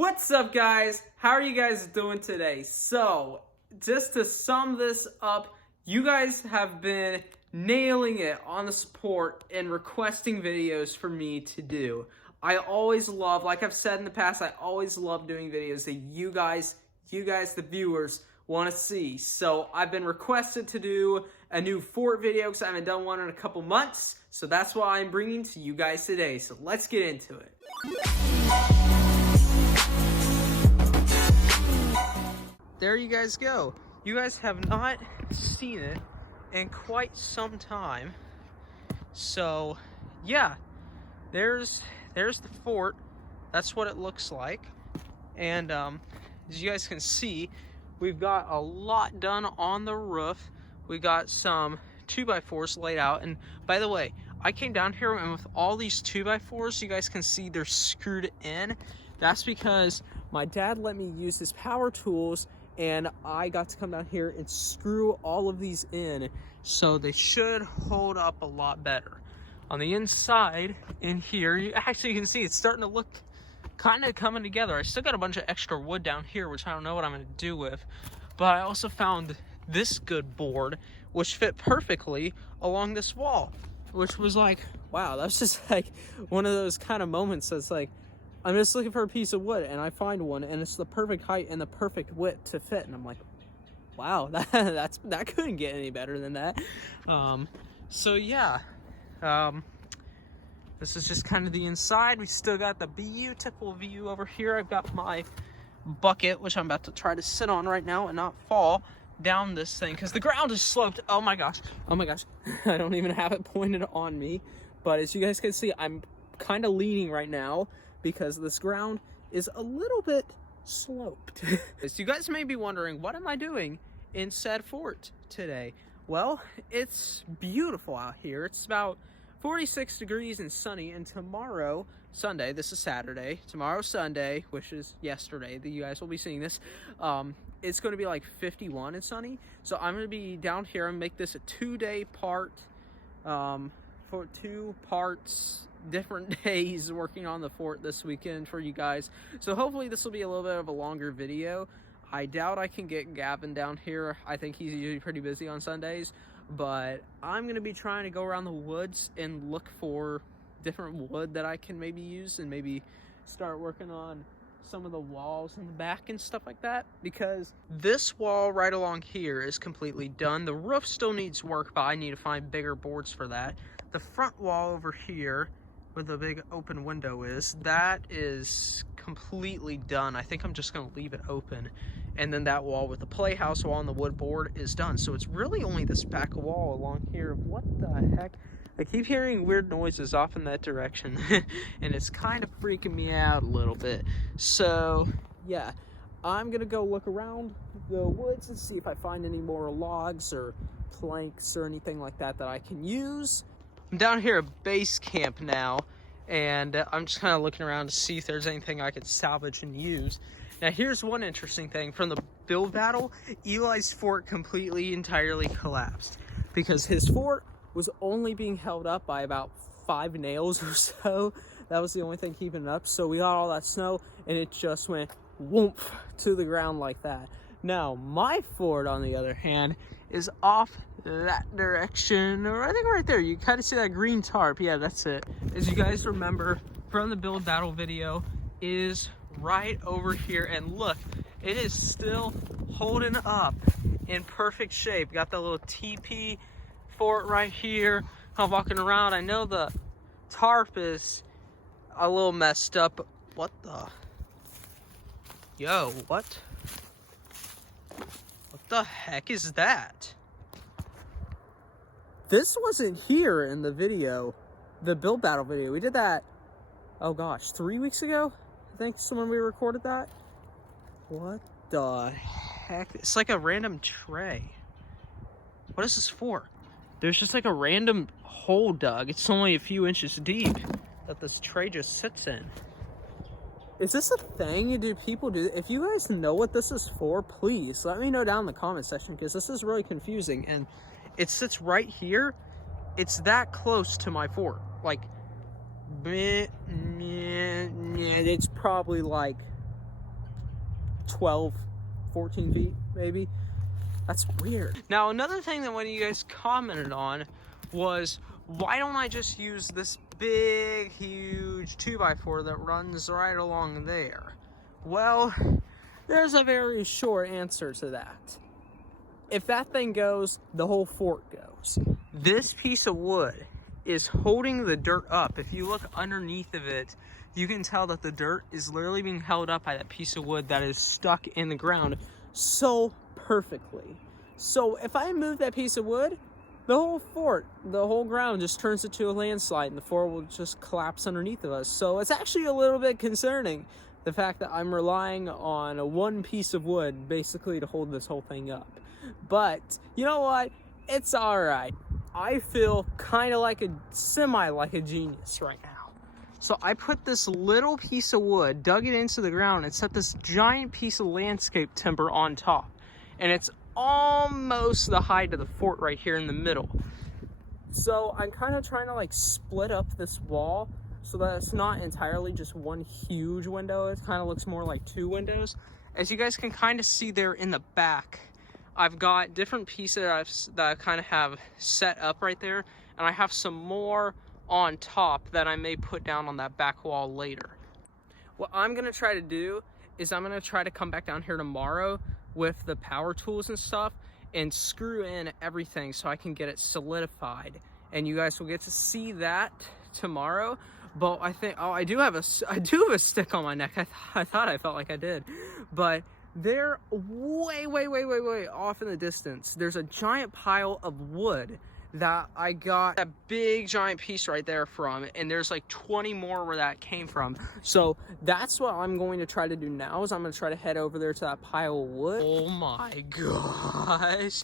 What's up, guys? How are you guys doing today? So, just to sum this up, you guys have been nailing it on the support and requesting videos for me to do. I always love, like I've said in the past, I always love doing videos that you guys, the viewers, want to see. So, I've been requested to do a new fort video because I haven't done one in a couple months. So, that's why I'm bringing to you guys today. So, let's get into it. There you guys go. You guys have not seen it in quite some time. So, yeah, there's the fort. That's what it looks like. And as you guys can see, we've got a lot done on the roof. We got some 2x4s laid out. And by the way, I came down here and with all these 2x4s, you guys can see they're screwed in. That's because my dad let me use his power tools, and I got to come down here and screw all of these in, so they should hold up a lot better. On the inside, in here, you actually can see it's starting to look kind of coming together. I still got a bunch of extra wood down here, which I don't know what I'm going to do with, but I also found this good board, which fit perfectly along this wall, which was like, wow, that's just like one of those kind of moments that's like, I'm just looking for a piece of wood and I find one and it's the perfect height and the perfect width to fit, and I'm like, wow, that couldn't get any better than that. So yeah, this is just kind of the inside. We still got the beautiful view over here. I've got my bucket, which I'm about to try to sit on right now and not fall down this thing because the ground is sloped. Oh my gosh, I don't even have it pointed on me, but as you guys can see, I'm kind of leaning right now because this ground is a little bit sloped. So you guys may be wondering, what am I doing in said fort today? Well, it's beautiful out here. It's about 46 degrees and sunny, and tomorrow, Sunday, this is Saturday, tomorrow, Sunday, which is yesterday that you guys will be seeing this, it's going to be like 51 and sunny. So I'm going to be down here and make this a 2-day part, for 2 parts, different days working on the fort this weekend for you guys. So hopefully this will be a little bit of a longer video. I doubt I can get Gavin down here. I think he's usually pretty busy on Sundays, but I'm going to be trying to go around the woods and look for different wood that I can maybe use and maybe start working on some of the walls in the back and stuff like that, because this wall right along here is completely done. The roof still needs work, but I need to find bigger boards for that. The front wall over here where the big open window is, that is completely done. I think I'm just going to leave it open, and then that wall with the playhouse wall and the wood board is done. So it's really only this back wall along here. What the heck? I keep hearing weird noises off in that direction and it's kind of freaking me out a little bit. So yeah, I'm gonna go look around the woods and see if I find any more logs or planks or anything like that that I can use. I'm down here at base camp now, and I'm just kind of looking around to see if there's anything I could salvage and use. Now here's one interesting thing. From the build battle, Eli's fort completely entirely collapsed because his fort was only being held up by about 5 nails or so. That was the only thing keeping it up. So we got all that snow and it just went whoomp to the ground like that. Now my fort, on the other hand, is off that direction, or I think right there. You kind of see that green tarp. Yeah, that's it. As you guys remember from the build battle video, is right over here, and look, it is still holding up in perfect shape. Got that little TP fort right here. I'm walking around. I know the tarp is a little messed up. What the? Yo, what? What the heck is that? This wasn't here in the video, the build battle video. We did that, oh gosh, 3 weeks ago? I think someone we recorded that. What the heck? It's like a random tray. What is this for? There's just like a random hole dug. It's only a few inches deep that this tray just sits in. Is this a thing? Do people do? If you guys know what this is for, please let me know down in the comment section, because this is really confusing. And it sits right here. It's that close to my fort. Like, it's probably like 12, 14 feet, maybe. That's weird. Now, another thing that one of you guys commented on was, why don't I just use this big, huge 2x4 that runs right along there? Well, there's a very short answer to that. If that thing goes, the whole fort goes. This piece of wood is holding the dirt up. If you look underneath of it, you can tell that the dirt is literally being held up by that piece of wood that is stuck in the ground so perfectly. So if I move that piece of wood, the whole fort, the whole ground just turns into a landslide and the fort will just collapse underneath of us. So it's actually a little bit concerning, the fact that I'm relying on one piece of wood basically to hold this whole thing up. But you know what? It's all right. I feel kind of like a genius right now. So I put this little piece of wood, dug it into the ground, and set this giant piece of landscape timber on top. And it's almost the height of the fort right here in the middle. So I'm kind of trying to like split up this wall so that it's not entirely just one huge window. It kind of looks more like two windows. As you guys can kind of see there in the back, I've got different pieces that I kind of have set up right there, and I have some more on top that I may put down on that back wall later. What I'm gonna try to do is I'm gonna try to come back down here tomorrow with the power tools and stuff and screw in everything so I can get it solidified, and you guys will get to see that tomorrow. But I think, oh, I do have a stick on my neck. I thought I felt like I did, but they're way off in the distance. There's a giant pile of wood that I got that big giant piece right there from, and there's like 20 more where that came from. So that's what I'm going to try to do now, is I'm going to try to head over there to that pile of wood. Oh my gosh.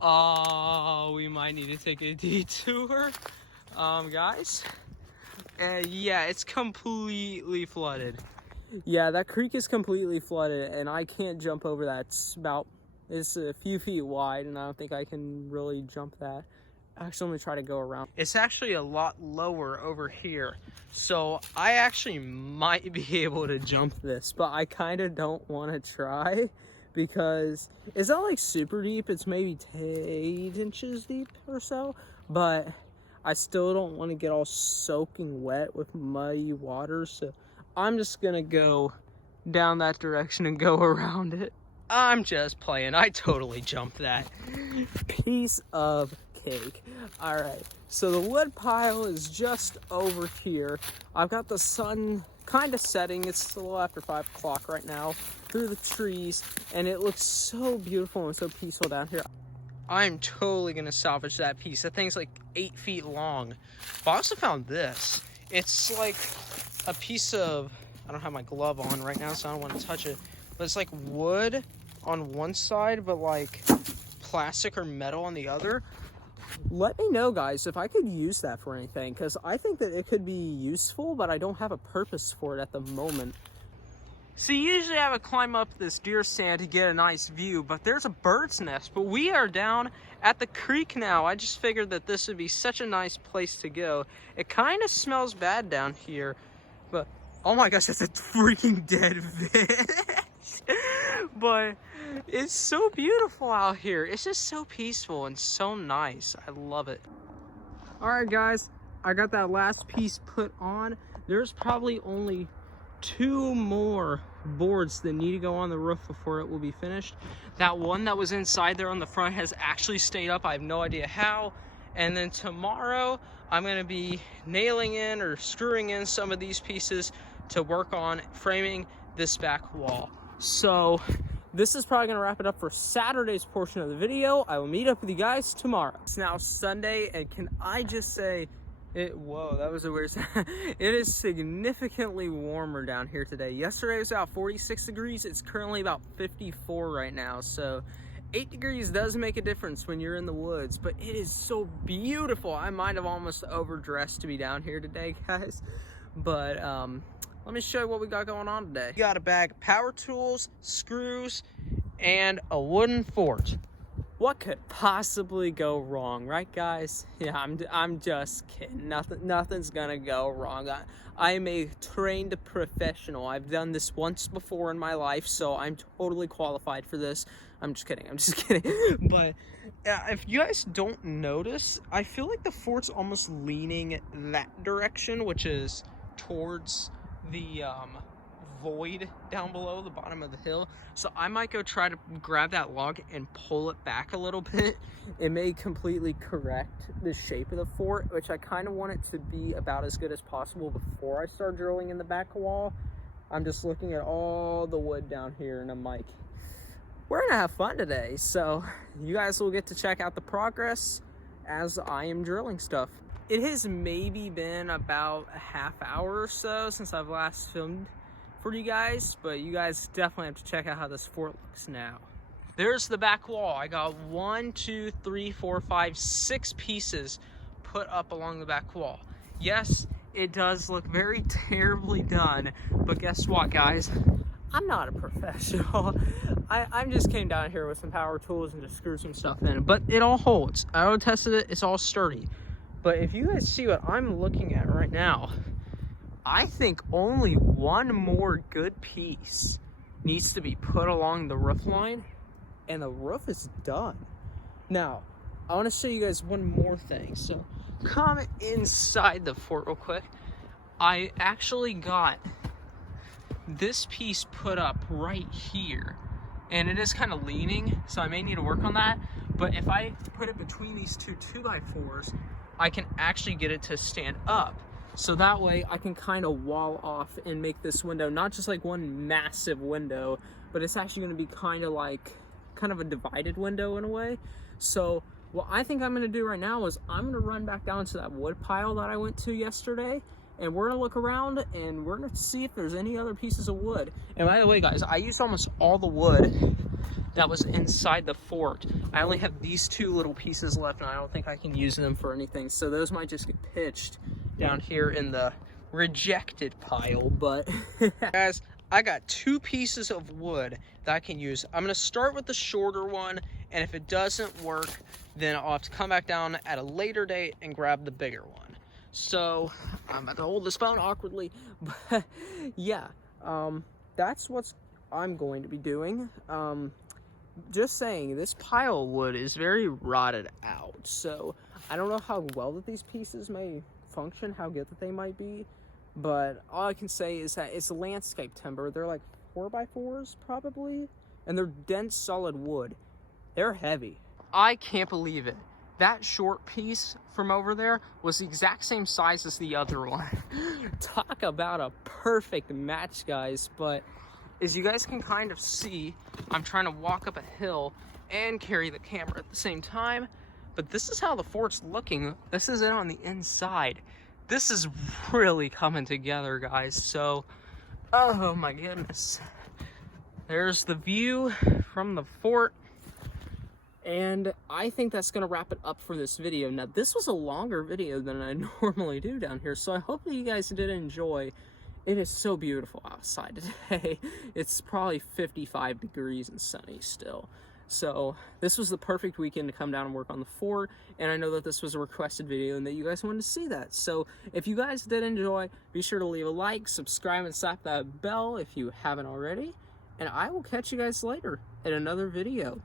Oh, we might need to take a detour, guys. Yeah, it's completely flooded. Yeah, that creek is completely flooded, and I can't jump over that. It's a few feet wide, and I don't think I can really jump that. Actually, I'm gonna try to go around. It's actually a lot lower over here, so I actually might be able to jump this, but I kind of don't want to try because it's not like super deep. It's maybe 8 inches deep or so, but I still don't want to get all soaking wet with muddy water, so I'm just gonna go down that direction and go around it. I'm just playing. I totally jumped that. Piece of cake. All right, so the wood pile is just over here. I've got the sun kind of setting. It's a little after 5 o'clock right now through the trees, and it looks so beautiful and so peaceful down here. I'm totally gonna salvage that piece. That thing's like 8 feet long. But I also found this. It's like a piece of, I don't have my glove on right now, so I don't want to touch it, but it's like wood on one side, but like plastic or metal on the other. Let me know, guys, if I could use that for anything, because I think that it could be useful, but I don't have a purpose for it at the moment. So usually I would climb up this deer stand to get a nice view, but there's a bird's nest. But we are down at the creek now. I just figured that this would be such a nice place to go. It kind of smells bad down here, but oh my gosh, that's a freaking dead fish. But it's so beautiful out here. It's just so peaceful and so nice. I love it. All right, guys, I got that last piece put on. There's probably only 2 more boards that need to go on the roof before it will be finished. That one that was inside there on the front has actually stayed up. I have no idea how. And then tomorrow I'm going to be nailing in or screwing in some of these pieces to work on framing this back wall. So this is probably going to wrap it up for Saturday's portion of the video. I will meet up with you guys tomorrow. It's now Sunday, and can I just say, whoa, that was a weird sound. It is significantly warmer down here today. Yesterday was about 46 degrees. It's currently about 54 right now. So 8 degrees does make a difference when you're in the woods, but it is so beautiful. I might have almost overdressed to be down here today, guys. But let me show you what we got going on today. We got a bag of power tools, screws, and a wooden fort. What could possibly go wrong, right, guys? Yeah, I'm just kidding. Nothing's gonna go wrong. I'm a trained professional. I've done this once before in my life, so I'm totally qualified for this. I'm just kidding. I'm just kidding. But if you guys don't notice, I feel like the fort's almost leaning that direction, which is towards the void down below the bottom of the hill. So I might go try to grab that log and pull it back a little bit. It may completely correct the shape of the fort, which I kind of want it to be about as good as possible before I start drilling in the back wall. I'm just looking at all the wood down here and I'm like, we're gonna have fun today. So you guys will get to check out the progress as I am drilling stuff. It has maybe been about a half hour or so since I've last filmed for you guys, but you guys definitely have to check out how this fort looks now. There's the back wall. I got 1, 2, 3, 4, 5, 6 pieces put up along the back wall. Yes, it does look very terribly done, but guess what, guys? I'm not a professional. I just came down here with some power tools and just screwed some stuff in, but it all holds. I auto tested it, it's all sturdy. But if you guys see what I'm looking at right now, I think only one more good piece needs to be put along the roof line, and the roof is done. Now, I want to show you guys one more thing. So, come inside the fort real quick. I actually got this piece put up right here, and it is kind of leaning, so I may need to work on that. But if I put it between these two 2x4s, I can actually get it to stand up. So that way I can kind of wall off and make this window not just like one massive window, but it's actually going to be kind of a divided window in a way. So what I think I'm going to do right now is I'm going to run back down to that wood pile that I went to yesterday, and we're going to look around and we're going to see if there's any other pieces of wood. And by the way, guys, I used almost all the wood that was inside the fort. I only have these 2 little pieces left, and I don't think I can use them for anything, so those might just get pitched down here in the rejected pile. But guys, I got 2 pieces of wood that I can use. I'm gonna start with the shorter one, and if it doesn't work, then I'll have to come back down at a later date and grab the bigger one. So I'm about to hold this phone awkwardly, but yeah, that's what I'm going to be doing. Just saying, this pile of wood is very rotted out, so I don't know how well that these pieces may function, how good that they might be, but all I can say is that it's landscape timber. They're like 4x4s probably, and they're dense solid wood. They're heavy. I can't believe it. That short piece from over there was the exact same size as the other one. Talk about a perfect match, guys. But as you guys can kind of see, I'm trying to walk up a hill and carry the camera at the same time. But this is how the fort's looking. This is it on the inside. This is really coming together, guys. So, oh my goodness. There's the view from the fort. And I think that's going to wrap it up for this video. Now, this was a longer video than I normally do down here, so I hope that you guys did enjoy. It is so beautiful outside today. It's probably 55 degrees and sunny still. So this was the perfect weekend to come down and work on the fort, and I know that this was a requested video and that you guys wanted to see that. So if you guys did enjoy, be sure to leave a like, subscribe, and slap that bell if you haven't already. And I will catch you guys later in another video.